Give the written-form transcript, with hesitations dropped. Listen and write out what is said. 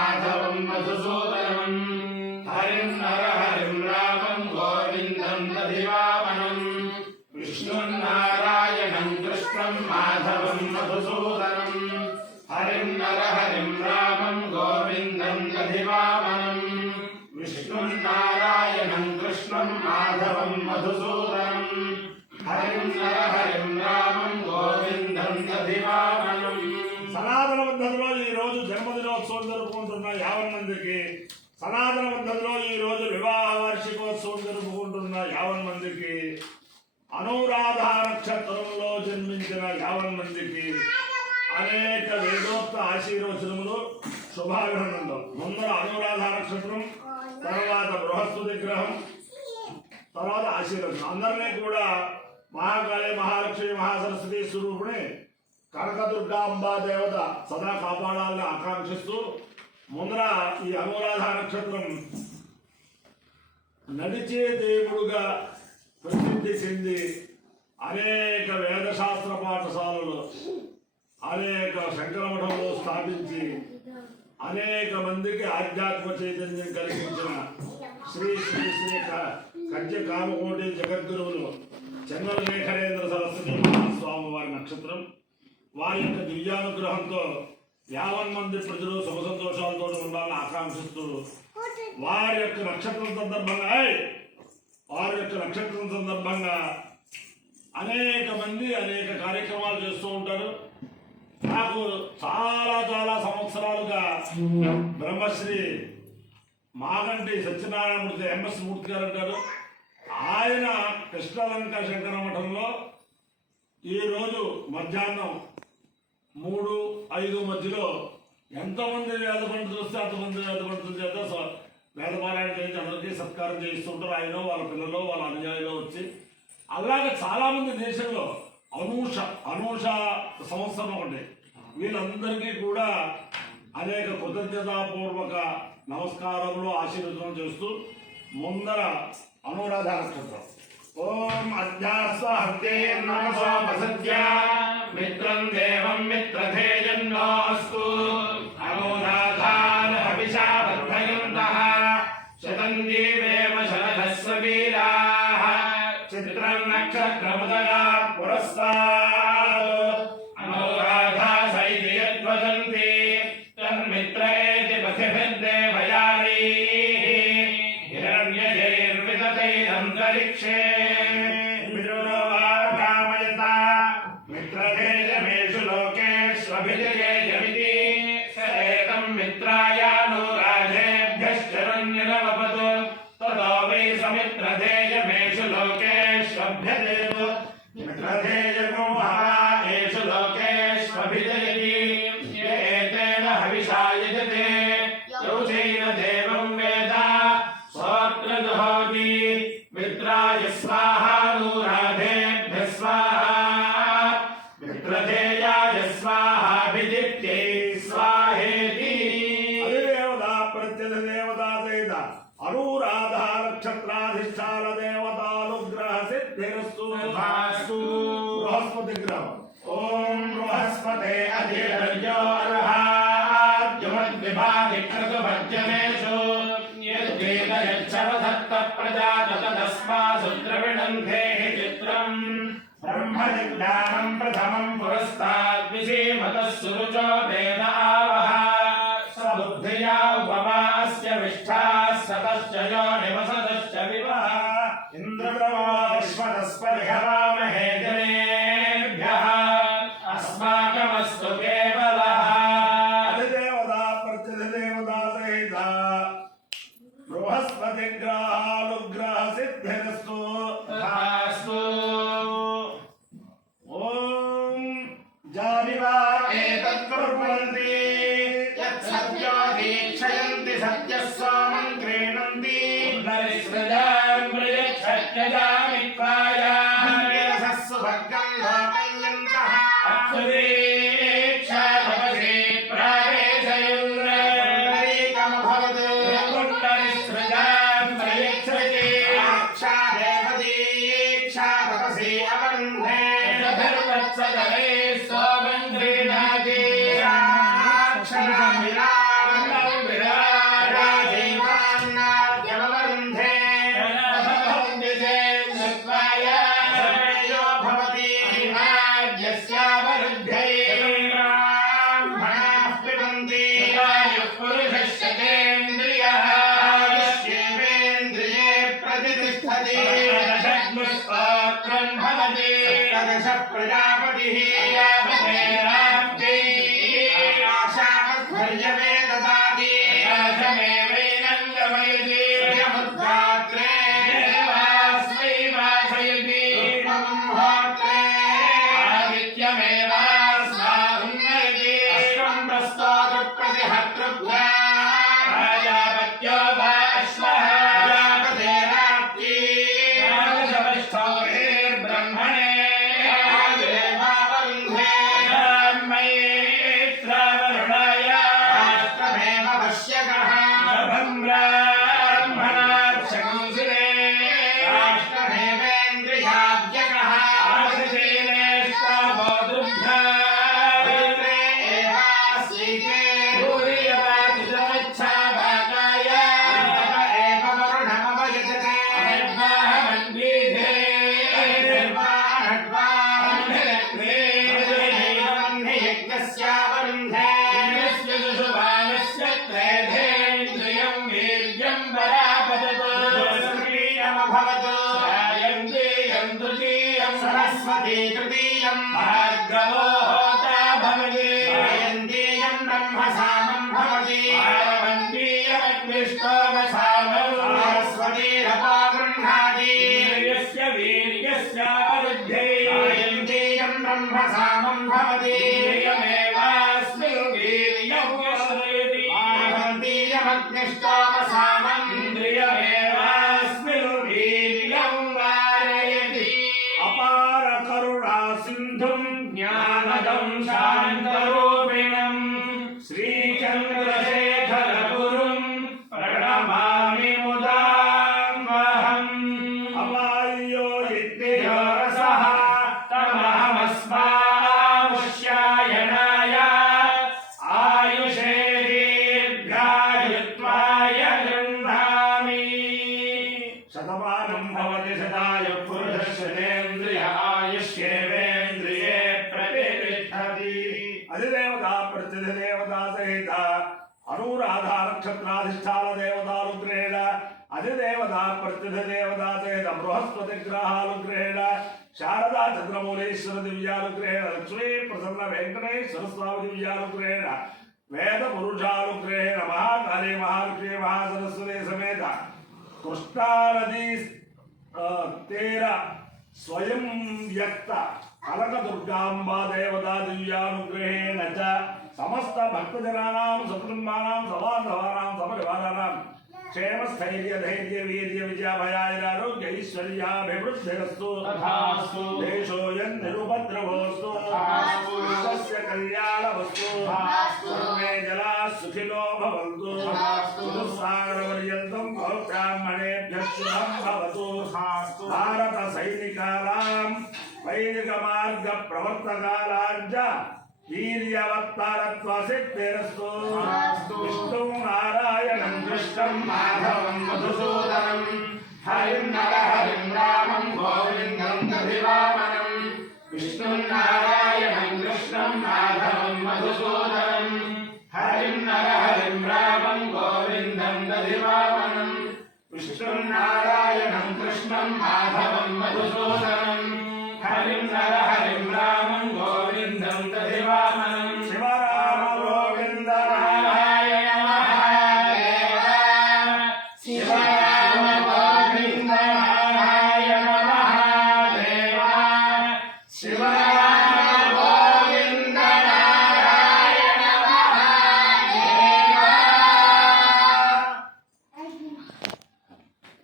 माधवं मधुसूदनं हरिं नरहरिं रामं गोविन्दं दधिवामनं विष्णुनारायणं कृष्णं माधवं मधुसूदनं हरिं नरहरिं रामं गोविन्दं दधिवामनं विष्णुनारायणं कृष्णं माधवं मधुसूदनं हरिं नरहरिं रामं गोविन्दं दधिवामनं। సనాతన పద్ధతిలో ఈ రోజు జన్మదినోత్సవం జరుపుకుంటున్న 50 మందికి, సనాతన పద్ధతిలో ఈ రోజు వివాహ వార్షికోత్సవం జరుపుకుంటున్న 50 మందికి, అనురాధ నక్షత్రంలో జన్మించిన 50 మందికి అనేక వేదోక్త ఆశీర్వచనములు శుభాభినందనలు. ముందర అనురాధ నక్షత్రం, తర్వాత బృహస్పతి గ్రహం, తర్వాత ఆశీర్వచనం. అందరినీ కూడా మహాకాళి, మహాలక్ష్మి, మహాసరస్వతి స్వరూపుని కనకదుర్గాంబా దేవత సదా కాపాడాలని ఆకాంక్షిస్తూ ముందర ఈ అనురాధ నక్షత్రం నడిచే దేవుడుగా ప్రసిద్ధి చెంది అనేక వేదశాస్త్ర పాఠశాలలు, అనేక శంకరమఠంలో స్థాపించి అనేక మందికి ఆధ్యాత్మిక చైతన్యం కలిగించిన శ్రీ శ్రీ శ్రీ కజ్జ కామకోటి జగద్గురువులు చంద్రలేఖరేంద్ర సరస్వతి మహాస్వామి వారి నక్షత్రం. వారి యొక్క దివ్యానుగ్రహంతో 50 మంది ప్రజలు సుఖ సంతోషాలతో ఉండాలని ఆకాంక్షిస్తూ వారి యొక్క నక్షత్రం సందర్భంగా అనేక మంది అనేక కార్యక్రమాలు చేస్తూ ఉంటారు. నాకు చాలా సంవత్సరాలుగా బ్రహ్మశ్రీ మాగంటి సత్యనారాయణమూర్తి ఎంఎస్ మూర్తి గారు అంటారు. ఆయన కృష్ణలంక శంకరమఠంలో ఈరోజు మధ్యాహ్నం 3-5 మధ్యలో ఎంతమంది వేద పండితులు వస్తే అంతమంది వేద పండితుల చేత వేదపారాయణ చేసి అందరికీ సత్కారం చేస్తుంటారు. ఆయన వాళ్ళ పిల్లలు వాళ్ళ అనుయాయులు వచ్చి అలాగే చాలామంది దేశంలో అనూష సంవత్సరం ఒకటి వీళ్ళందరికీ కూడా అనేక కృతజ్ఞతాపూర్వక నమస్కారములు ఆశీర్వచనం చేస్తూ ముందర అనురాధ నక్షత్రం. ఓం అధ్యాస్వహతే నమసోపసత్య మిత్రం దేవం మిత్రధేయన్నోస్తు అనురాధాన్ హవిషా వర్ధయంతః శతం జీవేమ శరదస్వ వీరాః చిత్రం నక్షత్రముదయాత్ పురస్తాత్ అనురాధా సైతి యద్వదంతి తన్మిత్రేతి పథిభిర్దేవయాని హిరణ్యజైర్విదతైరంతరిక్షే మిత్రధేయమేషు లోకేష్వభిజయేయమితి సేతం మిత్రాయానురాధేభ్యశ్చరణ్యనవపతు తతో వై సమిత్రధేయమేషు లోకేష్వభ్యదేవ మిత్రధేయో మహాయేషు లోకేష్వభిజయతి ఏతేన హవిషా యజతే యౌచైన దేవం వేద సోత్ర జుహోతి మిత్రాయ స్వాహా అనురాధేభ్య స్వాహా మిత్రధేయాయ స్వాహా విదిత్యై స్వాహేతి. అధిదేవతా ప్రత్యధ దేవతా సహిత అనురాధ నక్షత్రాధిష్టాన దేవతానుగ్రహ సిద్ధిరస్తు. బృహస్పతి గ్రహం. ఓం బృహస్పతే అధిర్యోర్హాద్యుమద్విభాదిక్రతుభజ్యమేషు యద్వేదయచ్చవసత్త ప్రజాతతస్మాసు ద్రవిణంధే చిత్రం బ్రహ్మజిజ్ఞానం ప్రథమం పురస్తాద్విషీమతః సురుచో వేద ఆవహ సబుద్ధియా ఉపమాస్య విష్ఠాః సతశ్చ యో నివసతశ్చ వివహ ఇంద్రప్రవాశ్వతస్పర్హవామహే జనేభ్యః అస్మాకమస్తు కేవలః. అధిదేవతా ప్రత్యధిదేవతా సహిత బృహస్పతి గ్రహానుగ్రహ సిద్ధిరస్తు. ఓం జానివా ఏతత్కుర్వంతి యత్సత్యో దీక్షయంతి సత్యస్సోమం క్రీణంతి నరిసృజాం ప్రయచ్చత్యజామిత్వాయ విరసస్సు భగ్గం లోకయంతః అత్సుదీక్షా తపసి ప్రావేశయుంద్రకమభవత్ కుండరిసృజాం ప్రయచ్చతి అక్షాదేవదీక్షా తపసి అవంధే సోమం క్రీణాతి भवतु सायन्तेयं तृतीयं सरस्वती तृतीयं भार्गवो होता भवति सायन्तेयं ब्रह्मसामं भवति पार्वन्तीयमग्निष्टोमसामं सरस्वतीरपो गृह्णाति इन्द्रियस्य वीर्यस्य वृद्ध्यै सायन्तेयं ब्रह्मसामं भवति इन्द्रियमेवास्मिन् वीर्यं विश्रयति पार्वन्तीयमग्निष्टोमसामम् इन्द्रियमेवास्मिन् वीर्यं वारयति अपार करुणा सिन्धुं ज्ञानदं शान्तरूपिणं श्रीचन्द्रशेखर गुरुं प्रणमामि मुदान्वहम् अवायो इत्ययो रसः तमहमस्मामुष्यायणाय आयुषे दीर्घायुत्वाय गृह्णामि शतमानं भवति शतायुः पुरुषस्येन्द्रिय आयुष्येवेन्द्रिये प्रतिष्ठति अधिदेवता प्रत्यधिदेवता सहित अनुराधा नक्षत्राधिष्ठान देवतानुग्रहेण अधिदेवता प्रत्यधिदेवता सहित बृहस्पति ग्रहानुग्रहेण शारदा चंद्रमौलेश्वर दिव्यानुग्रहेण लक्ष्मी प्रसन्न वेंकटेश्वर स्वामी दिव्यानुग्रहेण वेद पुरुषानुग्रहेण महाकाली महालक्ष्मी महासरस्वती समेत कृष्णा नदी तीर स्वयं व्यक्त कनक दुर्गांबा देवता दिव्यानुग्रहेण च समस्त भक्तजनानां सकुटुंबानां सबान्धवानां समपरिवाराणां क्षेम स्थैर्य धैर्य वीर्य विजयाभयारोग्य ऐश्वर्याभिवृद्धिरस्तु तथास्तु देशोऽयं निरुपद्रवोऽस्तु तथास्तु विश्वस्य कल्याणमस्तु तथास्तु सर्वे जनाः सुखिनो भवन्तु तथास्तु चतुस्सागरपर्यन्तं ब्राह्मणेभ्यः शुभं भवतु तथास्तु भारत सैनिकानां वैदिकमार्ग प्रवर्तकानां च वीर्यवत्तारत्वसिद्धिरस्तु विष्णुं नारायणं कृष्णं माधवं मधुसूदनं हरिं नरहरिं रामं गोविन्दं दधिवामनं विष्णुं नारायणं कृष्णं माधवं मधुसूदनं हरिं नरहरिं रामं गोविन्दं दधिवामनं विष्णुं नारायणं कृष्णं माधवं